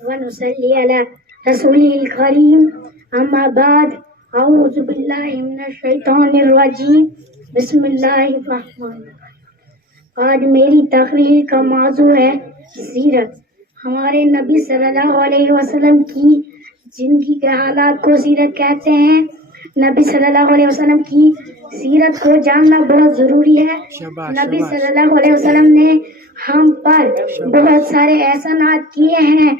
ونصلي على رسوله الكريم أما بعد أعوذ بالله من الشيطان الرجيم بسم اللہ الرحمن الرحیم۔ آج میری تقریر کا موضوع ہے سیرت۔ ہمارے نبی صلی اللہ علیہ وسلم کی زندگی کے حالات کو سیرت کہتے ہیں۔ نبی صلی اللہ علیہ وسلم کی سیرت کو جاننا بہت ضروری ہے۔ نبی صلی اللہ علیہ وسلم نے ہم پر بہت سارے احسانات کیے ہیں۔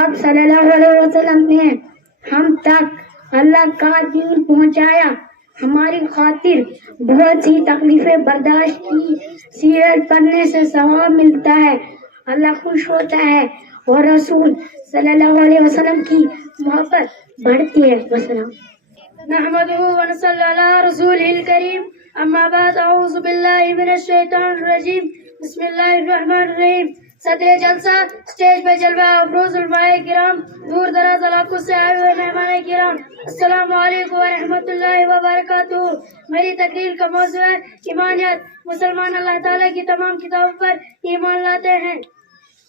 آپ صلی اللہ علیہ وسلم نے ہم تک اللہ کا دین پہنچایا، ہماری خاطر بہت سی تکلیفیں برداشت کی۔ سیرت پڑھنے سے ثواب ملتا ہے، اللہ خوش ہوتا ہے اور رسول صلی اللہ علیہ وسلم کی محبت بڑھتی ہے۔ وسلام۔ نحمدہ ونصلی علی رسولہ الکریم، اما بعد اعوذ باللہ من الشیطان الرجیم، بسم اللہ الرحمن الرحیم۔ صدر جلسہ، اسٹیج پہ جلوہ افروز علماء کرام، دور دراز علاقوں سے آئے ہوئے مہمان کرام، السلام علیکم ورحمۃ اللہ وبرکاتہ۔ میری تقریر کا موضوع ہے ایمانیت۔ مسلمان اللہ تعالیٰ کی تمام کتابوں پر ایمان لاتے ہیں۔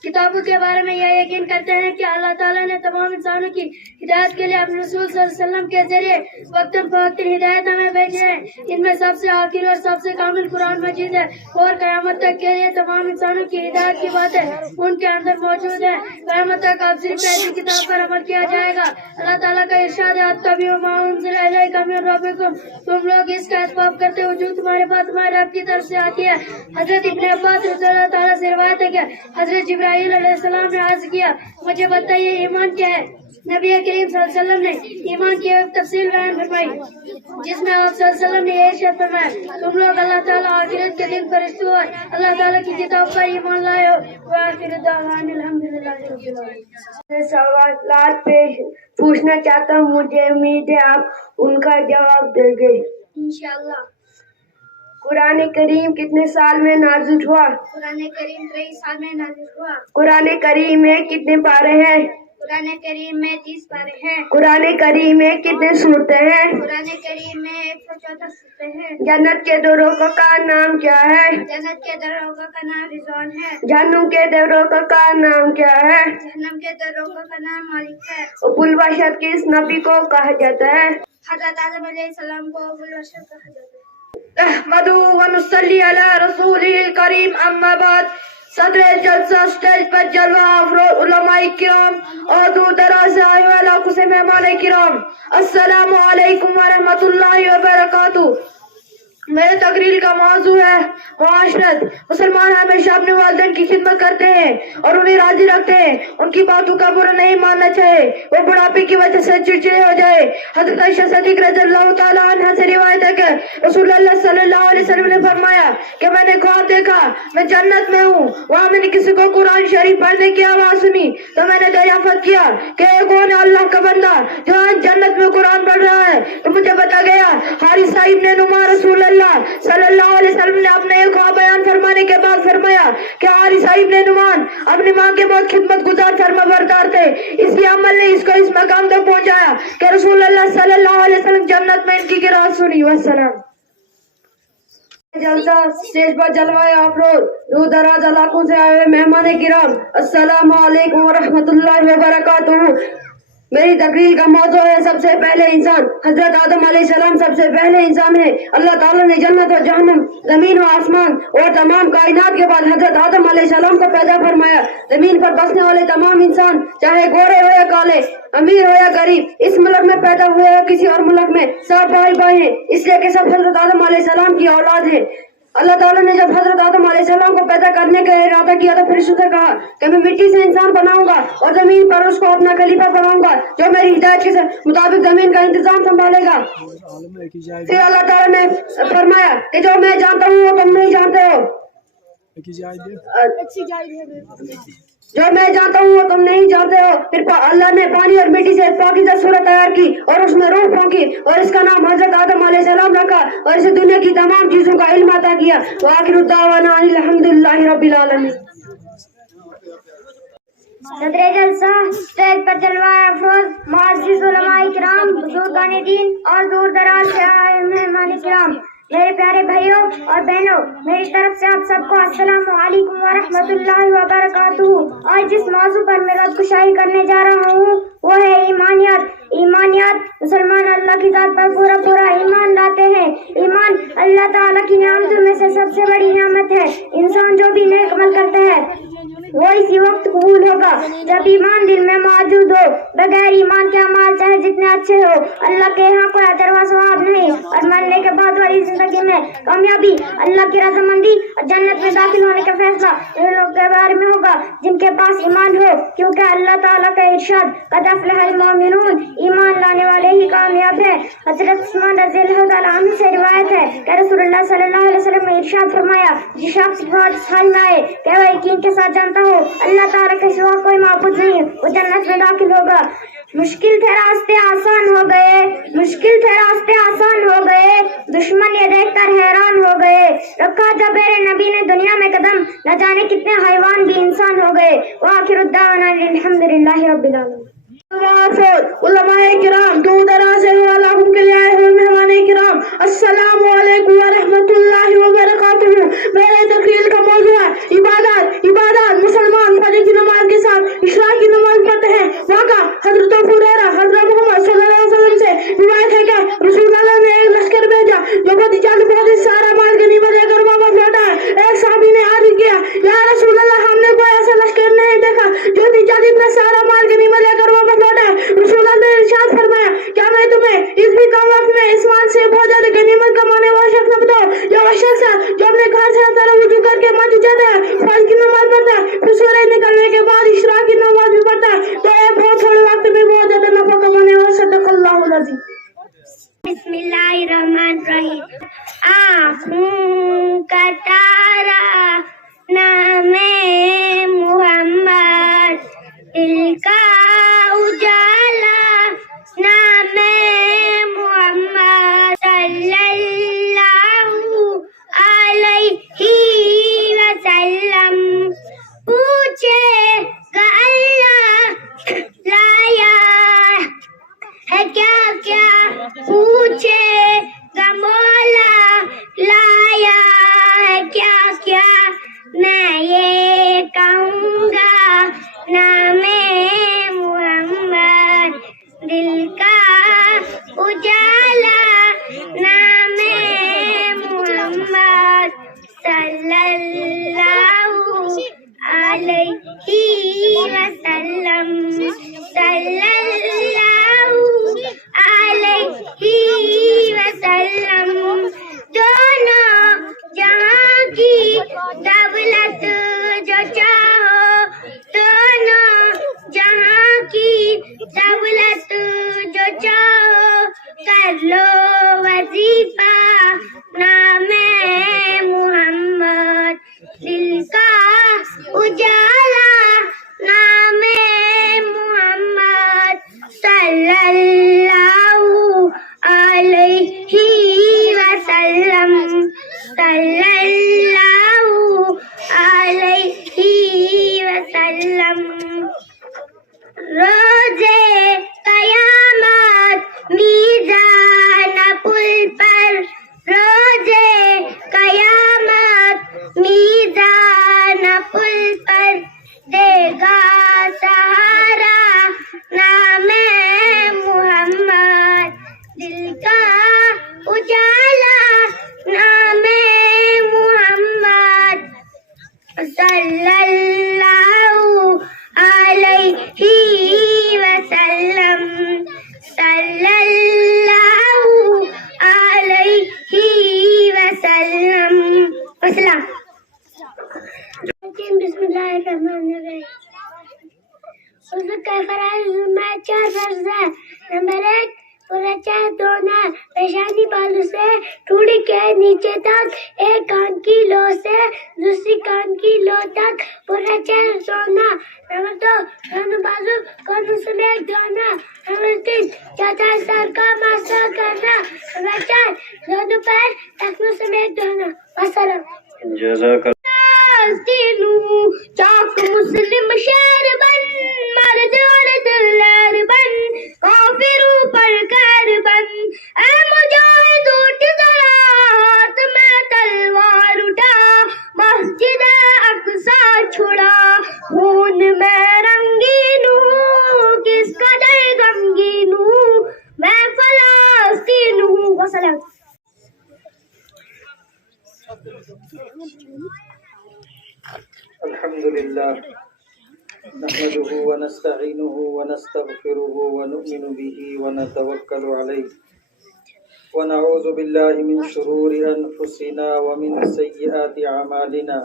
کتابوں کے بارے میں یہ یقین کرتے ہیں کہ اللہ تعالیٰ نے تمام انسانوں کی ہدایت کے لیے اپنے رسول صلی اللہ علیہ وسلم کے ذریعے وقتاً فوقتاً ہدایت ہمیں بھیجے ہیں۔ ان میں سب سے آخری اور سب سے کامل قرآن مجید ہے اور قیامت تک کے لیے تمام انسانوں کی ہدایت کی باتیں ان کے اندر موجود ہیں۔ قیامت تک آپ صرف ایسی کتاب پر عمل کیا جائے گا۔ اللہ تعالیٰ کا ارشاد ہے، اتبعوا ما انزل الیک من ربکم، تم لوگ اس کا اتباع کرتے ہو جو تمہارے پاس تمہارے رب کی طرف سے آتی ہے۔ حضرت ابن عباس رضی اللہ تعالیٰ سے روایت ہے کہ حضرت جبرائیل علیہ السلام نے عرض کیا، مجھے بتائیے ایمان کیا ہے؟ نبی کریم صلی اللہ علیہ وسلم نے ایمان کی ایک تفصیل بیان فرمائی، جس میں آپ صلی اللہ علیہ وسلم نے یہ ارشاد فرمایا، تم لوگ اللہ تعالیٰ آخرت کے دن فرشتوں اور اللہ تعالیٰ کی کتاب پر ایمان لائے ہو۔ وآخر دعوانا الحمدللہ رب العالمین۔ سوالات پوچھنا چاہتا ہوں، مجھے امید ہے آپ ان کا جواب دیں گے انشاءاللہ۔ قرآن کریم کتنے سال میں نازل ہوا؟ قرآن کریم 23 سال میں نازل ہوا۔ قرآن کریم میں کتنے پارے ہیں؟ قرآن کریم میں 30 پارے ہیں۔ قرآن کریم میں کتنے سورتیں ہیں؟ قرآن کریم میں 114 سورتیں ہیں۔ جنت کے دروازوں کا نام کیا ہے؟ جنت کے دروازوں کا نام رضوان ہے۔ جہنم کے دروازوں کا نام کیا ہے؟ جہنم کے دروازوں کا نام مالک ہے۔ ابو البشر کس نبی کو کہا جاتا ہے؟ حضرت آدم علیہ السلام کو ابو البشر کہا جاتا ہے۔ احمدہ ونصلی علی رسولہ الکریم، اما بعد صدر جلسہ، اسٹیج پر جلوہ افروز علماء کرام اور دور دراز سے آئے ہوئے علاقوں سے مہمان کرام، السلام علیکم ورحمۃ اللہ وبرکاتہ۔ میرے تقریر کا موضوع ہے معاشرت۔ مسلمان ہمیشہ اپنے والدین کی خدمت کرتے ہیں اور انہیں راضی رکھتے ہیں، ان کی باتوں کا برا نہیں ماننا چاہیے، وہ بڑھاپے کی وجہ سے چڑچڑے ہو جائے۔ حضرت عائشہ صدیق رضی اللہ تعالیٰ عنہ سے روایت ہے کہ رسول اللہ صلی اللہ علیہ وسلم نے فرمایا کہ میں نے خواب دیکھا، میں جنت میں ہوں، وہاں میں نے کسی کو قرآن شریف پڑھنے کی آواز سنی تو میں نے دریافت کیا کہ ایک کون ہے اللہ کا بندہ جو آج جنت میں قرآن پڑھ رہا ہے، تو مجھے بتا گیا حارث ابن نعمان رسول اللہ صلی اللہ علیہ وسلم نے اپنے ایک خواب بیان فرمانے کے بعد فرمایا کہ حارث ابن نعمان اپنی ماں کے بہت خدمت گزار فرما بردار تھے، اسی عمل نے اس کو اس مقام تک پہنچایا کہ رسول اللہ صلی اللہ علیہ وسلم جنت میں ان کی قرات سنی۔ والسلام۔ جلسہ، اسٹیج پر جلوہ افروز دور دراز علاقوں سے آئے ہوئے مہمان کرام، السلام علیکم ورحمۃ اللہ وبرکاتہ۔ میری تقریر کا موضوع ہے سب سے پہلے انسان۔ حضرت آدم علیہ السلام سب سے پہلے انسان ہے۔ اللہ تعالیٰ نے جنت و جہنم، زمین و آسمان اور تمام کائنات کے بعد حضرت آدم علیہ السلام کو پیدا فرمایا۔ زمین پر بسنے والے تمام انسان، چاہے گورے ہو یا کالے، امیر ہو یا غریب، اس ملک میں پیدا ہوئے یا کسی اور ملک میں، سب بھائی بھائی ہیں، اس لیے کہ سب حضرت آدم علیہ السلام کی اولاد ہے۔ اللہ تعالیٰ نے جب حضرت آدم علیہ السلام کو پیدا کرنے کا ارادہ کیا تو فرشتوں سے کہا کہ میں مٹی سے انسان بناؤں گا اور زمین پر اس کو اپنا خلیفہ بناؤں گا جو میری ہدایت کے مطابق زمین کا انتظام سنبھالے گا۔ پھر اللہ تعالیٰ نے فرمایا کہ جو میں جانتا ہوں وہ تم نہیں جانتے ہو، جو میں جانتا ہوں وہ تم نہیں جانتے ہو۔ پھر اللہ نے پانی اور مٹی سے پاکیزہ صورت تیار کی اور اس میں روح پھونکی اور اس کا نام حضرت آدم علیہ السلام رکھا اور اسے دنیا کی تمام چیزوں کا علم عطا کیا۔ وآخر دعوانا الحمدللہ رب العالمین۔ صدر جلسہ، اسٹیج پر جلوہ افروز معزز علماء کرام، بزرگان دین اور دور دراز سے آئے مہمان کرام، میرے پیارے بھائیوں اور بہنوں، میری طرف سے آپ سب کو السلام علیکم ورحمۃ اللہ وبرکاتہ۔ آج جس موضوع پر میں بات گشائی کرنے جا رہا ہوں وہ ہے ایمانیات۔ مسلمان اللہ کی ذات پر پورا ایمان لاتے ہیں۔ ایمان اللہ تعالیٰ کی نعمتوں میں سے سب سے بڑی نعمت ہے۔ انسان جو بھی نیک عمل کرتا ہے وہ اسی وقت قبول ہوگا جب ایمان دل میں موجود ہو۔ بغیر ایمان کے اعمال چاہے جتنے اچھے ہو، اللہ کے یہاں کوئی اجر و ثواب نہیں، اور مرنے کے بعد والی زندگی میں کامیابی، اللہ کی رضامندی اور جنت میں داخل ہونے کا فیصلہ ان لوگوں کے بارے میں ہوگا جن کے پاس ایمان ہو، کیونکہ اللہ تعالیٰ کا ارشاد قد افلح المؤمنون، ایمان لانے والے ہی کامیاب ہیں۔ حضرت عثمان رضی اللہ تعالیٰ عنہ سے روایت ہے کہ رسول اللہ صلی اللہ علیہ وسلم نے ارشاد فرمایا، جس شخص کی بات سمجھ میں آئے کہ وہ یقین کے ساتھ جانتا ہو اللہ تعالیٰ کے سوا کوئی معبود نہیں، وہ جنت میں داخل ہوگا۔ مشکل تھے راستے آسان ہو گئے، دشمن یہ دیکھ کر حیران ہو گئے، رکھا جب میرے نبی نے دنیا میں قدم، نہ جانے کتنے حیوان بھی انسان ہو گئے۔ وآخر الدعوانا الحمدللہ رب العالمین۔ علماء کرام، دور دراز سے علاقوں کے لیے آئے ہوئے مہمان کرام، السلام علیکم ورحمۃ اللہ وبرکاتہ۔ میرے تقریر کا موضوع ہے عبادات۔ مسلمان فجر کی نماز کے ساتھ عشاء کی نماز پڑھتے ہیں۔ واقعہ حضرت ابو ہریرہ حضرت محمد صلی اللہ علیہ وسلم سے روایت ہے کہ رسول اللہ نے ایک لشکر بھیجا جو بہت سارا مال غنیمت لے کر واپس لوٹا ہے۔ ایک صحابی نے عرض کیا، یا رسول اللہ، ہم نے کوئی ایسا لشکر نہیں دیکھا جو اتنا سارا مال غنیمت لے کر واپس لوٹا ہے۔ رسول اللہ نے ارشاد فرمایا، کیا میں تمہیں اس بھی کم وقت میں اس مال سے بہت زیادہ غنیمت کمانے والا شخص نہ بتاؤں؟ یہ وہ شخص ہے جو اپنے گھر سے طرح وضو کر کے مسجد جاتا ہے، فجر کی نماز پڑھتا ہے، پھر سورج نکلنے کے بعد اشراق کی نماز بھی پڑھتا ہے، تو یہ بہت تھوڑے وقت میں بہت زیادہ نفع کمانے والا۔ صدق اللہ العظیم۔ بسم اللہ الرحمن الرحیم۔ آنکھوں کا تارا نام محمد، دل کا اجالا نام محمد، صلی اللہ علیہ وسلم۔ پوچھے گا اللہ لایا ہے کیا پوچھے گا مولا لایا ہے کیا، میں یہ کہوں گا نام محمد، دل کا اجالا نام محمد، صلی اللہ علیہ وسلم، صلی اللہ علیہ وسلم۔ دونوں جہاں کی دولت جو چاہو، دونوں جہاں کی دولت جو چاہو، کر لو وظیفہ نام محمد، دل کا اجالا نام محمد، صلی اللہ علیہ وسلم، صلی اللہ علیہ وسلم۔ روزے قیامت میزان پل پر، روزے قیامت میزان پل پر، دے گا سہارا نام محمد، دل کا اجالا نام محمد، صلی اللہ علیہ وسلم، صلی اللہ علیہ وسلم۔ بسم اللہ الرحمن الرحیم۔ اس کا فرائض میں 4 فرض ہے۔ نمبر 1، پورا چاہ دھونا، پیشانی بالوں سے ٹوڑی کے نیچے تک، ایک کان کی لو سے دوسری کان کی لو تک پورا چاہ دھونا۔ نمبر 2، دونوں بازو کانوں سمیت دھونا۔ نمبر 3، چوتھا سر کا مسح کرنا۔ نمبر 4، دونوں پیر ٹخنوں سمیت دھونا۔ والسلام۔ جزاک چاک مسلم شہر بن، مرد عورت لہر بن، کافر اوپر کر بن، اے مجاہد اٹھ ذرا ہاتھ الحمد للہ نحمده ونستعینه ونستغفره ونؤمن به ونتوکل علیہ ونعوذ باللہ من شرور انفسنا ومن سیئات اعمالنا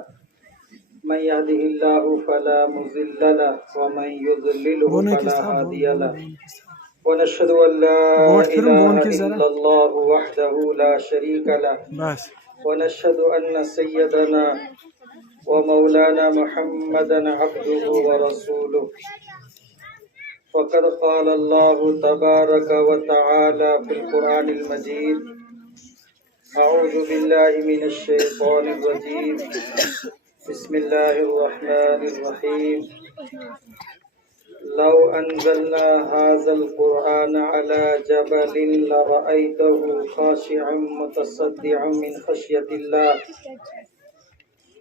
من يهده الله فلا مضل له ومن يضلل فلا هادي له ونشهد ان لا اله الا الله وحده لا شريك له ونشهد ان سيدنا ومولانا محمدا عبده ورسوله فقد قال الله تبارك وتعالى في القرآن المجيد اعوذ بالله من الشيطان الرجيم بسم الله الرحمن الرحيم لو أنزلنا هذا القرآن على جبل لرأيته خاشعا متصدعا من خشية الله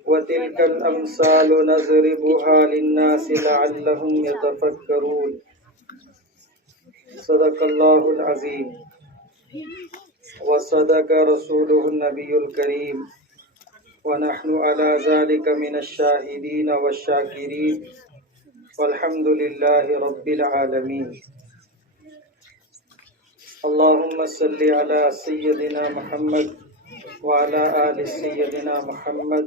وتلك الأمثال نضربها للناس لعلهم يتفكرون صدق الله العظيم وصدق رسوله النبي الكريم ونحن على ذلك من الشاهدين والشاكرين والحمد لله رب العالمين اللهم صل على سيدنا محمد وعلى آل سيدنا محمد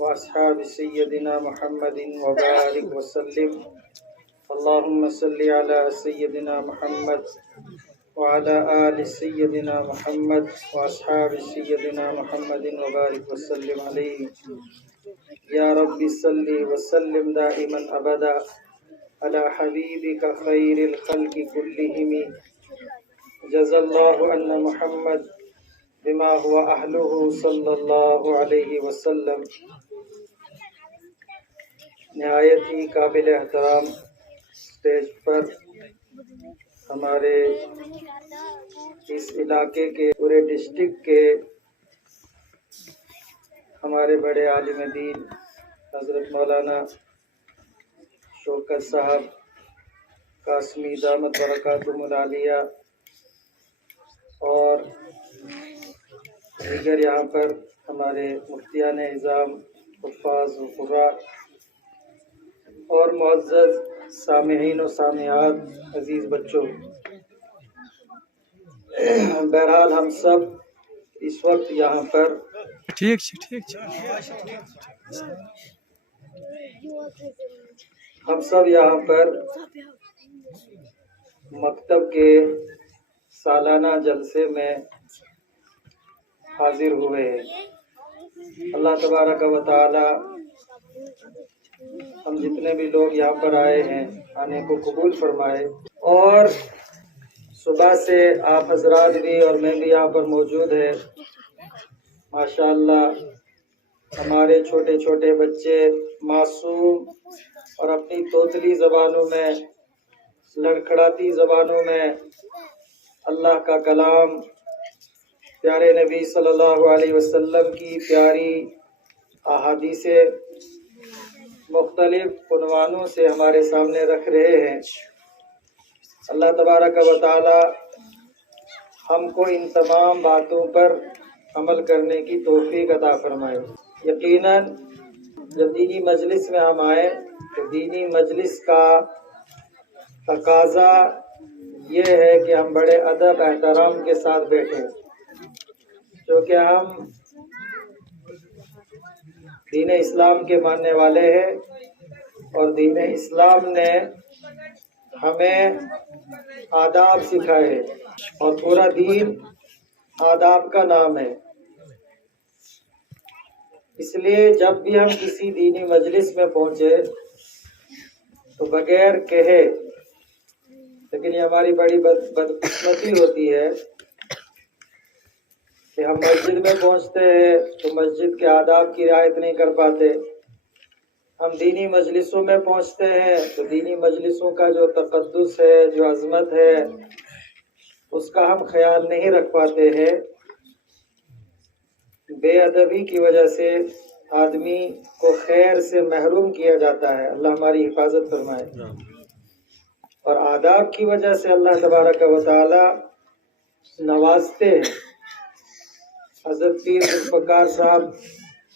وأصحاب سيدنا محمد وبارك وسلم اللهم صل على سيدنا محمد وعلى آل سيدنا محمد وأصحاب سيدنا محمد وبارك وسلم عليه يا رب صل وسلم دائما أبدا على حبيبك خير الخلق كلهم جزا الله أن محمد بما هو أهله صلى الله عليه وسلم. نہایت ہی قابل احترام اسٹیج پر ہمارے اس علاقے کے پورے ڈسٹرکٹ کے ہمارے بڑے عالم دین حضرت مولانا شوکت صاحب قاسمی دامت برکاتہم العالیہ اور دیگر یہاں پر ہمارے مفتیان اعظام حفاظ و قراء اور معزز سامعین و سامعات عزیز بچوں، بہرحال ہم سب اس وقت یہاں پر ہم سب یہاں پر مکتب کے سالانہ جلسے میں حاضر ہوئے ہیں. اللہ تبارک و تعالی ہم جتنے بھی لوگ یہاں پر آئے ہیں آنے کو قبول فرمائے، اور صبح سے آپ حضرات بھی اور میں بھی یہاں پر موجود ہے. ماشاءاللہ ہمارے چھوٹے چھوٹے بچے معصوم اور اپنی توتلی زبانوں میں، لڑکھڑاتی زبانوں میں اللہ کا کلام، پیارے نبی صلی اللہ علیہ وسلم کی پیاری احادیث مختلف عنوانوں سے ہمارے سامنے رکھ رہے ہیں. اللہ تبارک و تعالی ہم کو ان تمام باتوں پر عمل کرنے کی توفیق عطا فرمائے. یقیناً جب دینی مجلس میں ہم آئے تو دینی مجلس کا تقاضا یہ ہے کہ ہم بڑے ادب احترام کے ساتھ بیٹھیں، کیونکہ ہم دین اسلام کے ماننے والے ہیں اور دین اسلام نے ہمیں آداب سکھائے اور پورا دین آداب کا نام ہے. اس لیے جب بھی ہم کسی دینی مجلس میں پہنچے تو بغیر کہے، لیکن یہ ہماری بڑی بدقسمتی ہوتی ہے کہ ہم مسجد میں پہنچتے ہیں تو مسجد کے آداب کی رعایت نہیں کر پاتے. ہم دینی مجلسوں میں پہنچتے ہیں تو دینی مجلسوں کا جو تقدس ہے، جو عظمت ہے، اس کا ہم خیال نہیں رکھ پاتے ہیں. بے ادبی کی وجہ سے آدمی کو خیر سے محروم کیا جاتا ہے. اللہ ہماری حفاظت فرمائے. اور آداب کی وجہ سے اللہ تبارک و تعالی نوازتے ہیں. حضرت پیر ذوالفقار صاحب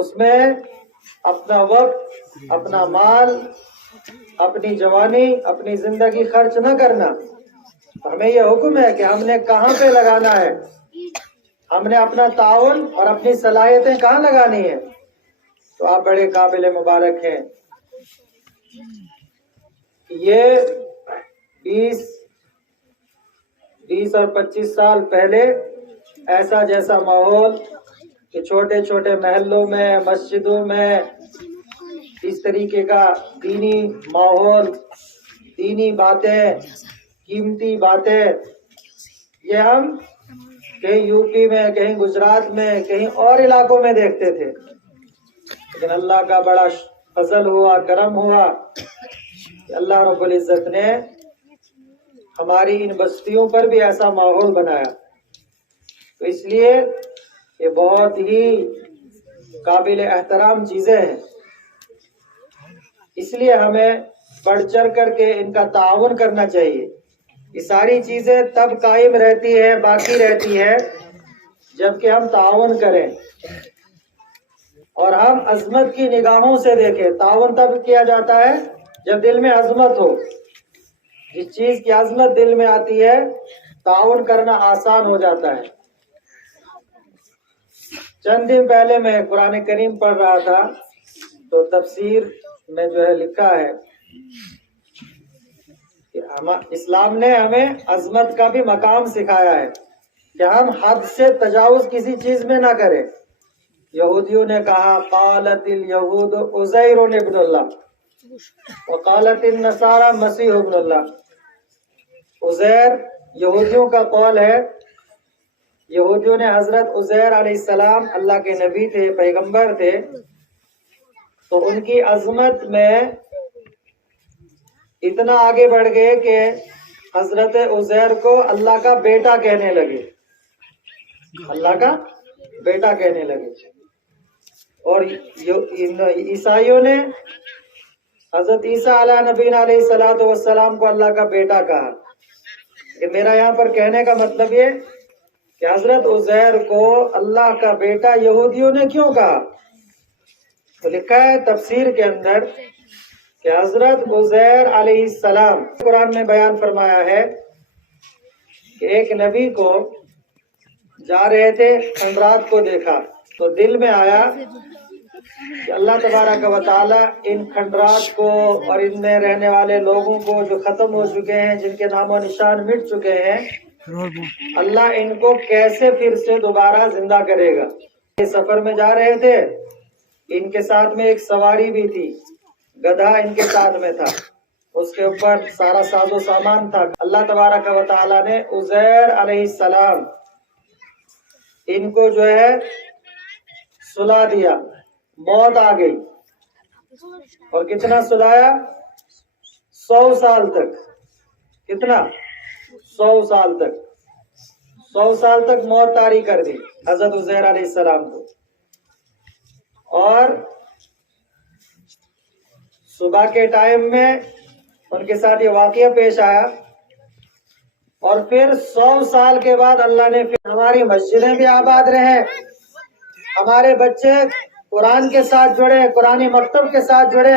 اس میں اپنا وقت، اپنا مال، اپنی جوانی، اپنی زندگی خرچ نہ کرنا. ہمیں یہ حکم ہے کہ ہم نے کہاں پہ لگانا ہے، ہم نے اپنا تعاون اور اپنی صلاحیتیں کہاں لگانی ہے. تو آپ بڑے قابل مبارک ہیں. یہ 20 اور 25 سال پہلے ایسا جیسا ماحول کہ چھوٹے چھوٹے محلوں میں، مسجدوں میں اس طریقے کا دینی ماحول، دینی باتیں، قیمتی باتیں، یہ ہم کہیں یو پی میں، کہیں گجرات میں، کہیں اور علاقوں میں دیکھتے تھے. لیکن اللہ کا بڑا فضل ہوا، کرم ہوا کہ اللہ رب العزت نے ہماری ان بستیوں پر بھی ایسا ماحول بنایا. تو اس لیے یہ بہت ہی قابل احترام چیزیں ہیں. اس لیے ہمیں بڑھ چڑھ کر کے ان کا تعاون کرنا چاہیے. یہ ساری چیزیں تب قائم رہتی ہے، باقی رہتی ہے جبکہ ہم تعاون کریں اور ہم عظمت کی نگاہوں سے دیکھیں. تعاون تب کیا جاتا ہے جب دل میں عظمت ہو. جس چیز کی عظمت دل میں آتی ہے تعاون کرنا آسان ہو جاتا ہے. چند دن پہلے میں قرآن کریم پڑھ رہا تھا تو تفسیر میں جو ہے لکھا ہے کہ اسلام نے ہمیں عظمت کا بھی مقام سکھایا ہے کہ ہم حد سے تجاوز کسی چیز میں نہ کریں. یہودیوں نے کہا قالت الیہود عزیر ابن اللہ وقالت النصارى مسیح ابن اللہ. عزیر یہودیوں کا قول ہے. یہودیوں نے حضرت عزیر علیہ السلام اللہ کے نبی تھے، پیغمبر تھے، تو ان کی عظمت میں اتنا آگے بڑھ گئے کہ حضرت عزیر کو اللہ کا بیٹا کہنے لگے، اللہ کا بیٹا کہنے لگے. اور عیسائیوں نے حضرت عیسیٰ علیہ نبینا علیہ الصلوۃ والسلام کو اللہ کا بیٹا کہا. کہ میرا یہاں پر کہنے کا مطلب یہ کہ حضرت عزیر کو اللہ کا بیٹا یہودیوں نے کیوں کہا. تو لکھا ہے تفسیر کے اندر کہ حضرت عزیر علیہ السلام قرآن میں بیان فرمایا ہے کہ ایک نبی کو جا رہے تھے، کھنڈرات کو دیکھا تو دل میں آیا کہ اللہ تبارک و تعالی ان کھنڈرات کو اور ان میں رہنے والے لوگوں کو جو ختم ہو چکے ہیں، جن کے نام و نشان مٹ چکے ہیں، اللہ ان کو کیسے پھر سے دوبارہ زندہ کرے گا. یہ سفر میں جا رہے تھے، ان کے ساتھ میں ایک سواری بھی تھی، گدھا ان کے ساتھ میں تھا، اس کے اوپر سارا ساز و سامان تھا. اللہ تبارک و تعالی نے عزیر علیہ السلام ان کو جو ہے سلا دیا، موت آ گئی. اور کتنا سلایا؟ 100 سال تک. کتنا؟ 100 سال تک. 100 سال تک موت طاری کر دی حضرت عزیر علیہ السلام کو. اور صبح کے ٹائم میں ان کے ساتھ یہ واقعہ پیش آیا. اور پھر 100 سال کے بعد اللہ نے پھر ہماری مسجدیں بھی آباد رہیں، ہمارے بچے قرآن کے ساتھ جڑے، قرآن مکتب کے ساتھ جڑے،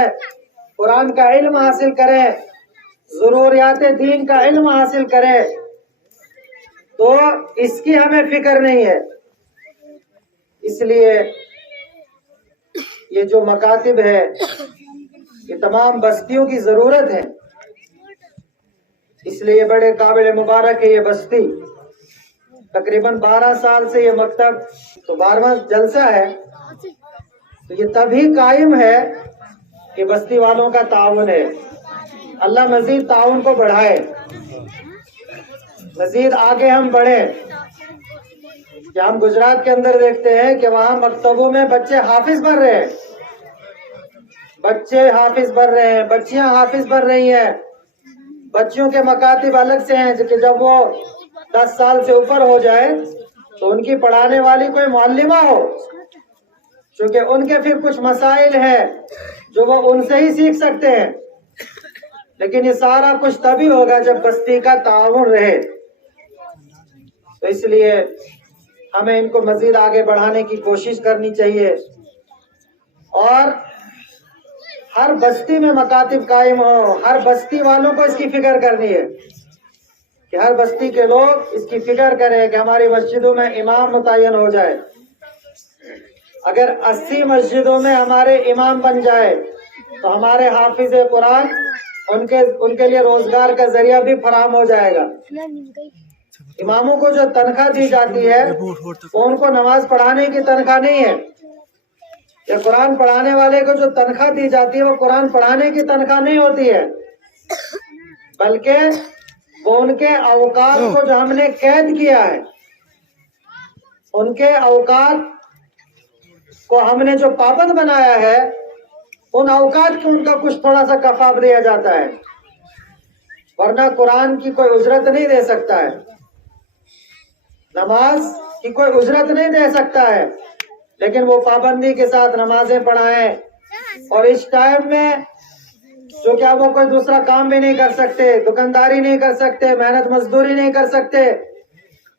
قرآن کا علم حاصل کریں، ضروریات دین کا علم حاصل کریں. تو اس کی ہمیں فکر نہیں ہے. اس لیے یہ جو مکاتب ہے یہ تمام بستیوں کی ضرورت ہے. اس لیے بڑے قابل مبارک ہے یہ بستی. تقریباً 12 سال سے یہ مکتب، تو 12واں جلسہ ہے، تو یہ تبھی قائم ہے کہ بستی والوں کا تعاون ہے. اللہ مزید تعاون کو بڑھائے، مزید آگے ہم بڑھیں. کہ ہم گجرات کے اندر دیکھتے ہیں کہ وہاں مکتبوں میں بچے حافظ بن رہے ہیں، بچے حافظ بن رہے ہیں، بچیاں حافظ بن رہی ہیں. بچیوں کے مکاتب الگ سے ہیں کہ جب وہ 10 سال سے اوپر ہو جائے تو ان کی پڑھانے والی کوئی معلمہ ہو، چونکہ ان کے پھر کچھ مسائل ہیں جو وہ ان سے ہی سیکھ سکتے ہیں. لیکن یہ سارا کچھ تبھی ہوگا جب بستی کا تعاون رہے. تو اس لیے ہمیں ان کو مزید آگے بڑھانے کی کوشش کرنی چاہیے. اور ہر بستی میں مکاتب قائم ہو، ہر بستی والوں کو اس کی فکر کرنی ہے کہ ہر بستی کے لوگ اس کی فکر کریں کہ ہماری مسجدوں میں امام متعین ہو جائے. اگر 80 مسجدوں میں ہمارے امام بن جائے تو ہمارے حافظ قرآن ان کے لیے روزگار کا ذریعہ بھی فراہم ہو جائے گا. اماموں کو جو تنخواہ دی جاتی ہے وہ ان کو نماز پڑھانے کی تنخواہ نہیں ہے. یا قرآن پڑھانے والے کو جو تنخواہ دی جاتی ہے وہ قرآن پڑھانے کی تنخواہ نہیں ہوتی ہے، بلکہ وہ ان کے اوقات کو جو ہم نے قید کیا ہے، ان کے اوقات کو ہم نے جو پابند بنایا ہے، ان اوقات کو ان کا کچھ تھوڑا سا کفاف دیا جاتا ہے، ورنہ قرآن کی کوئی اجرت نہیں دے سکتا ہے، نماز کی کوئی اجرت نہیں دے سکتا ہے. لیکن وہ پابندی کے ساتھ نمازیں پڑھائیں، اور اس ٹائم میں جو کیا وہ کوئی دوسرا کام بھی نہیں کر سکتے، دکانداری نہیں کر سکتے، محنت مزدوری نہیں کر سکتے،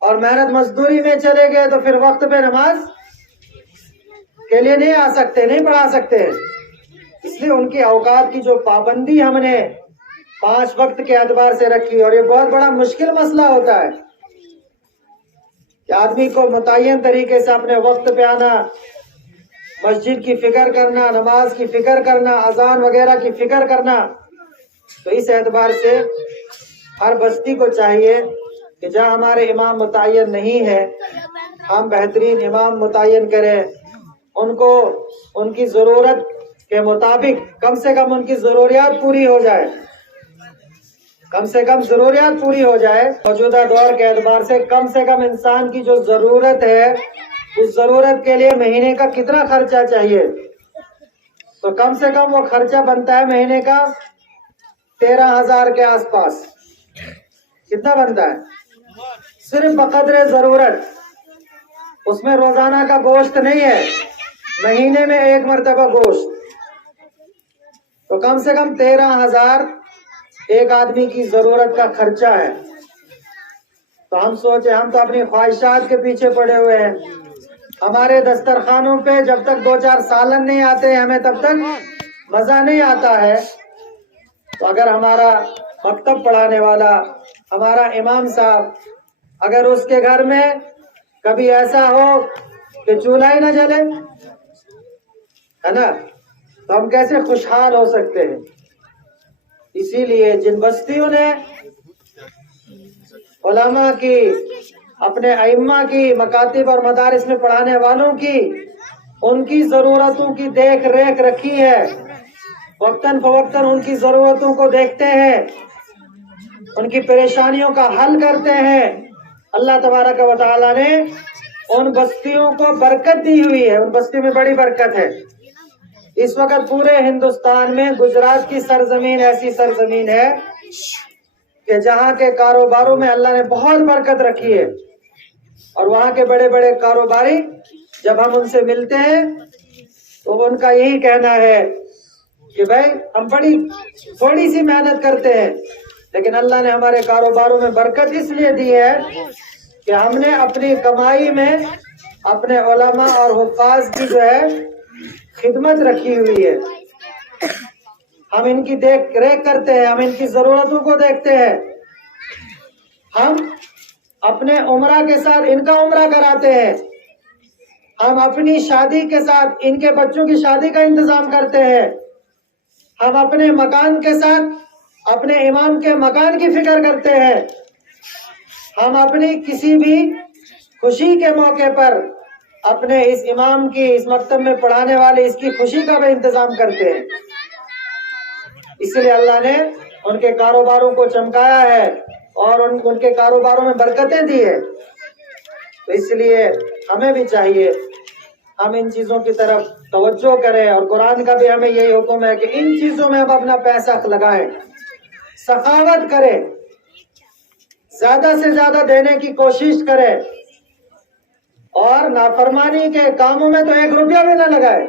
اور محنت مزدوری میں چلے گئے تو پھر وقت پہ نماز کے لیے نہیں آ سکتے، نہیں پڑھا سکتے. اس لیے ان کی اوقات کی جو پابندی ہم نے 5 وقت کے اعتبار سے رکھی، اور یہ بہت بڑا مشکل مسئلہ ہوتا ہے کہ آدمی کو متعین طریقے سے اپنے وقت پہ آنا، مسجد کی فکر کرنا، نماز کی فکر کرنا، اذان وغیرہ کی فکر کرنا. تو اس اعتبار سے ہر بستی کو چاہیے کہ جہاں ہمارے امام متعین نہیں ہے ہم بہترین امام متعین کریں، ان کو ان کی ضرورت کے مطابق کم سے کم ان کی ضروریات پوری ہو جائے، کم سے کم ضروریات پوری ہو جائے. موجودہ دور کے اعتبار سے کم انسان کی جو ضرورت ہے اس ضرورت کے لیے مہینے کا کتنا خرچہ چاہیے، تو کم سے کم وہ خرچہ بنتا ہے مہینے کا 13,000 کے آس پاس. کتنا بنتا ہے؟ صرف بقدر ضرورت. اس میں روزانہ کا گوشت نہیں ہے، مہینے میں 1 مرتبہ گوشت. تو کم سے کم 13,000 ایک آدمی کی ضرورت کا خرچہ ہے. تو ہم سوچے ہم تو اپنی خواہشات کے پیچھے پڑے ہوئے ہیں، ہمارے دسترخوانوں پہ جب تک 2-4 سالن نہیں آتے ہمیں تب تک مزہ نہیں آتا ہے. تو اگر ہمارا مکتب پڑھانے والا، ہمارا امام صاحب، اگر اس کے گھر میں کبھی ایسا ہو کہ چولہا ہی نہ جلے، ہے نا، تو ہم کیسے خوشحال ہو سکتے ہیں. اسی لیے جن بستیوں نے علماء کی، اپنے ائمہ کی، مکاتب اور مدارس میں پڑھانے والوں کی، ان کی ضرورتوں کی دیکھ ریکھ رکھی ہے، وقتاً فوقتاً ان کی ضرورتوں کو دیکھتے ہیں، ان کی پریشانیوں کا حل کرتے ہیں، اللہ تبارک و تعالیٰ نے ان بستیوں کو برکت دی ہوئی ہے. ان بستیوں میں بڑی برکت ہے. اس وقت پورے ہندوستان میں گجرات کی سرزمین ایسی سرزمین ہے کہ جہاں کے کاروباروں میں اللہ نے بہت برکت رکھی ہے، اور وہاں کے بڑے بڑے کاروباری جب ہم ان سے ملتے ہیں تو ان کا یہی کہنا ہے کہ بھائی ہم بڑی تھوڑی سی محنت کرتے ہیں لیکن اللہ نے ہمارے کاروباروں میں برکت اس لیے دی ہے کہ ہم نے اپنی کمائی میں اپنے علماء اور حفاظ کی جو ہے خدمت رکھی ہوئی ہے. ہم ان کی دیکھ ریکھ کرتے ہیں، ہم ان کی ضرورتوں کو دیکھتے ہیں، ہم اپنے عمرہ کے ساتھ ان کا عمرہ کراتے ہیں، ہم اپنی شادی کے ساتھ ان کے بچوں کی شادی کا انتظام کرتے ہیں، ہم اپنے مکان کے ساتھ اپنے امام کے مکان کی فکر کرتے ہیں، ہم اپنی کسی بھی خوشی کے موقع پر اپنے اس امام کی، اس مکتب میں پڑھانے والے اس کی خوشی کا بھی انتظام کرتے ہیں. اس لیے اللہ نے ان کے کاروباروں کو چمکایا ہے اور ان کے کاروباروں میں برکتیں دی ہے. تو اس لیے ہمیں بھی چاہیے ہم ان چیزوں کی طرف توجہ کریں، اور قرآن کا بھی ہمیں یہی حکم ہے کہ ان چیزوں میں ہم اپنا پیسہ لگائیں، سخاوت کریں، زیادہ سے زیادہ دینے کی کوشش کریں، اور نافرمانی کے کاموں میں تو 1 روپیہ بھی نہ لگائے.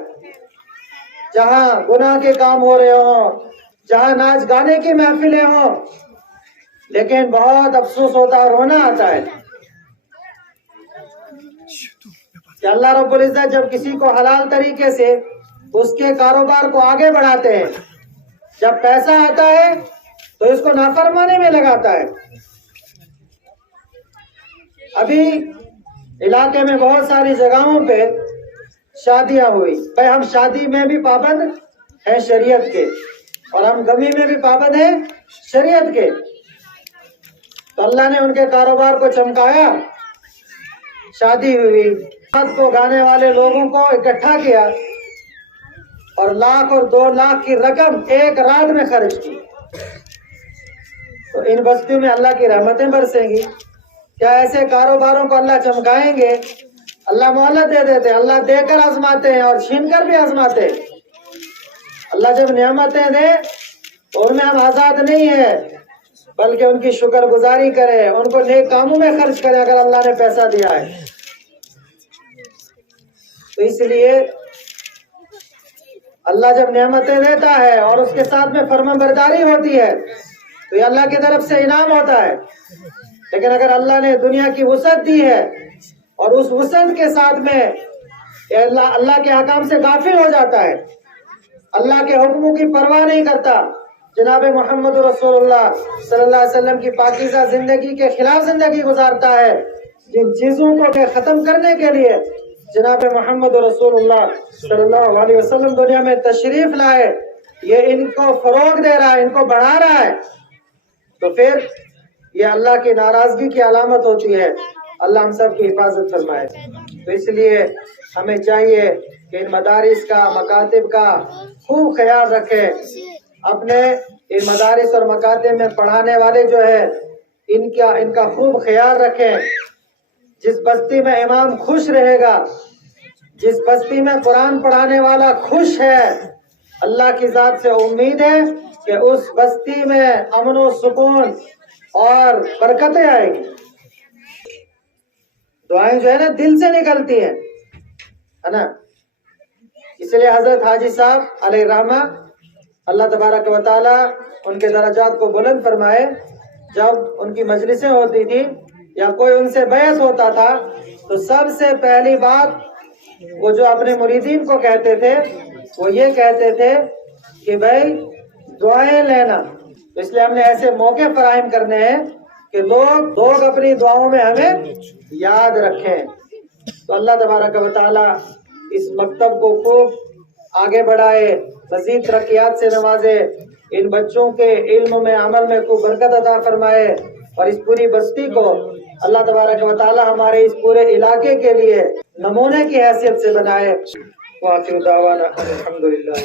جہاں گناہ کے کام ہو رہے ہوں، جہاں ناچ گانے کی محفلیں ہوں، لیکن بہت افسوس ہوتا ہے اور رونا آتا ہے کہ اللہ رب العزت جب کسی کو حلال طریقے سے اس کے کاروبار کو آگے بڑھاتے ہیں. جب پیسہ آتا ہے تو اس کو نافرمانی میں لگاتا ہے. ابھی علاقے میں بہت ساری جگہوں پہ شادیاں ہوئی. بھائی ہم شادی میں بھی پابند ہیں شریعت کے، اور ہم غمی میں بھی پابند ہیں شریعت کے. تو اللہ نے ان کے کاروبار کو چمکایا. شادی ہوئی، رات کو گانے والے لوگوں کو اکٹھا کیا اور 1 لاکھ اور 2 لاکھ کی رقم ایک رات میں خرچ کی. تو ان بستیوں میں اللہ کی رحمتیں برسیں گی. کیا ایسے کاروباروں کو اللہ چمکائیں گے؟ اللہ مہلت دے دیتے ہیں. اللہ دے کر آزماتے ہیں اور چھین کر بھی آزماتے ہیں. اللہ جب نعمتیں دے تو ان میں ہم آزاد نہیں ہیں، بلکہ ان کی شکر گزاری کرے، ان کو نیک کاموں میں خرچ کرے اگر اللہ نے پیسہ دیا ہے. تو اس لیے اللہ جب نعمتیں دیتا ہے اور اس کے ساتھ میں فرمان برداری ہوتی ہے تو یہ اللہ کی طرف سے انعام ہوتا ہے. لیکن اگر اللہ نے دنیا کی وسعت دی ہے اور اس وسعت کے ساتھ میں اللہ کے احکام سے غافل ہو جاتا ہے، اللہ کے حکموں کی پرواہ نہیں کرتا، جناب محمد رسول اللہ صلی اللہ علیہ وسلم کی پاکیزہ زندگی کے خلاف زندگی گزارتا ہے، جن چیزوں کو ختم کرنے کے لیے جناب محمد رسول اللہ صلی اللہ علیہ وسلم دنیا میں تشریف لائے، یہ ان کو فروغ دے رہا ہے، ان کو بڑھا رہا ہے، تو پھر یہ اللہ کی ناراضگی کی علامت ہوتی ہے. اللہ ہم سب کی حفاظت فرمائے. تو اس لیے ہمیں چاہیے کہ ان مدارس کا، مکاتب کا خوب خیال رکھیں. اپنے ان مدارس اور مکاتب میں پڑھانے والے جو ہے ان کا خوب خیال رکھیں. جس بستی میں امام خوش رہے گا، جس بستی میں قرآن پڑھانے والا خوش ہے، اللہ کی ذات سے امید ہے کہ اس بستی میں امن و سکون اور برکتیں آئیں گی. دعائیں جو ہے نا دل سے نکلتی ہیں، ہے نا. اس لیے حضرت حاجی صاحب علیہ رحمہ اللہ تبارک و تعالی ان کے درجات کو بلند فرمائے، جب ان کی مجلسیں ہوتی تھی یا کوئی ان سے بیعت ہوتا تھا تو سب سے پہلی بات وہ جو اپنے مریدین کو کہتے تھے وہ یہ کہتے تھے کہ بھائی دعائیں لینا. اس لیے ہم نے ایسے موقع فراہم کرنے ہیں کہ لوگ اپنی دعاؤں میں ہمیں یاد رکھیں. تو اللہ تبارک و تعالی اس مکتب کو خوب آگے بڑھائے، مزید ترقیات سے نوازے، ان بچوں کے علم میں عمل میں خوب برکت عطا فرمائے، اور اس پوری بستی کو اللہ تبارک و تعالی ہمارے اس پورے علاقے کے لیے نمونے کی حیثیت سے بنائے. وآخر دعوانا الحمدللہ.